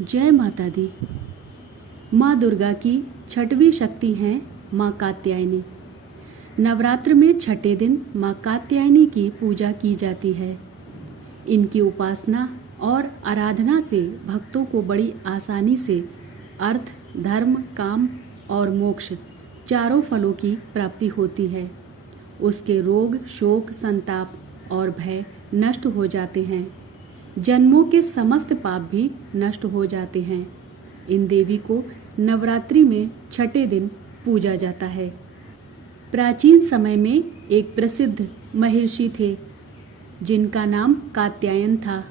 जय माता दी। माँ दुर्गा की छठवीं शक्ति हैं माँ कात्यायनी। नवरात्र में छठे दिन माँ कात्यायनी की पूजा की जाती है। इनकी उपासना और आराधना से भक्तों को बड़ी आसानी से अर्थ, धर्म, काम और मोक्ष चारों फलों की प्राप्ति होती है। उसके रोग, शोक, संताप और भय नष्ट हो जाते हैं। जन्मों के समस्त पाप भी नष्ट हो जाते हैं। इन देवी को नवरात्रि में छठे दिन पूजा जाता है। प्राचीन समय में एक प्रसिद्ध महर्षि थे जिनका नाम कात्यायन था।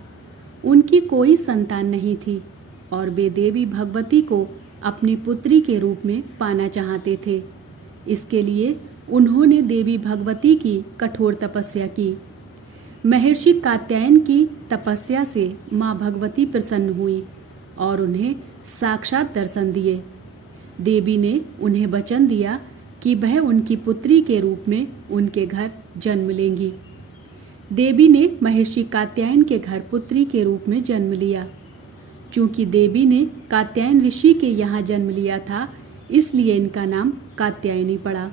उनकी कोई संतान नहीं थी और वे देवी भगवती को अपनी पुत्री के रूप में पाना चाहते थे। इसके लिए उन्होंने देवी भगवती की कठोर तपस्या की। महर्षि कात्यायन की तपस्या से माँ भगवती प्रसन्न हुई और उन्हें साक्षात दर्शन दिए। देवी ने उन्हें वचन दिया कि वह उनकी पुत्री के रूप में उनके घर जन्म लेंगी। देवी ने महर्षि कात्यायन के घर पुत्री के रूप में जन्म लिया। चूंकि देवी ने कात्यायन ऋषि के यहाँ जन्म लिया था, इसलिए इनका नाम कात्यायनी पड़ा।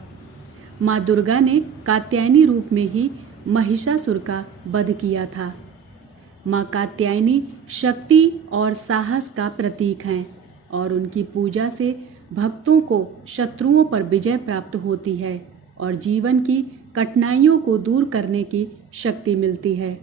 माँ दुर्गा ने कात्यायनी रूप में ही महिषासुर का वध किया था। माँ कात्यायनी शक्ति और साहस का प्रतीक हैं और उनकी पूजा से भक्तों को शत्रुओं पर विजय प्राप्त होती है और जीवन की कठिनाइयों को दूर करने की शक्ति मिलती है।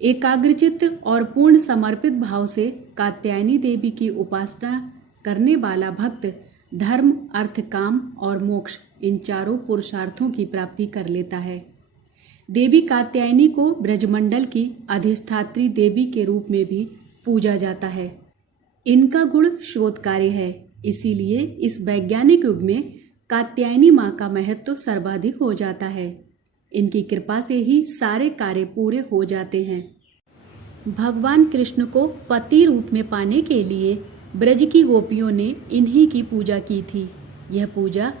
एकाग्रचित्त और पूर्ण समर्पित भाव से कात्यायनी देवी की उपासना करने वाला भक्त धर्म, अर्थ, काम और मोक्ष इन चारों पुरुषार्थों की प्राप्ति कर लेता है। देवी कात्यायनी को ब्रजमंडल की अधिष्ठात्री देवी के रूप में भी पूजा जाता है। इनका गुण शोधकार्य है, इसीलिए इस वैज्ञानिक युग में कात्यायनी माँ का महत्व सर्वाधिक हो जाता है। इनकी कृपा से ही सारे कार्य पूरे हो जाते हैं। भगवान कृष्ण को पति रूप में पाने के लिए ब्रज की गोपियों ने इन्हीं की पूजा की थी। यह पूजा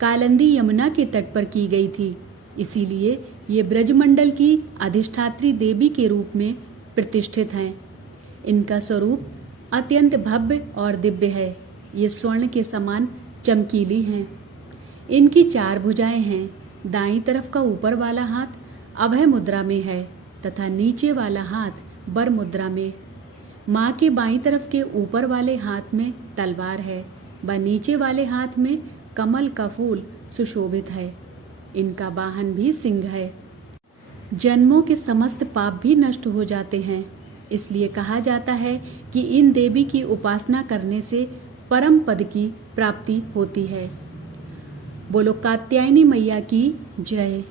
कालिंदी यमुना के तट पर की गई थी, इसीलिए ये ब्रजमंडल की अधिष्ठात्री देवी के रूप में प्रतिष्ठित हैं। इनका स्वरूप अत्यंत भव्य और दिव्य है। ये स्वर्ण के समान चमकीली हैं। इनकी 4 भुजाएं हैं। दाईं तरफ का ऊपर वाला हाथ अभय मुद्रा में है तथा नीचे वाला हाथ वर मुद्रा में। माँ के बाईं तरफ के ऊपर वाले हाथ में तलवार है व नीचे वाले हाथ में कमल का फूल सुशोभित है। इनका वाहन भी सिंह है। जन्मों के समस्त पाप भी नष्ट हो जाते हैं। इसलिए कहा जाता है कि इन देवी की उपासना करने से परम पद की प्राप्ति होती है। बोलो कात्यायनी मैया की जय।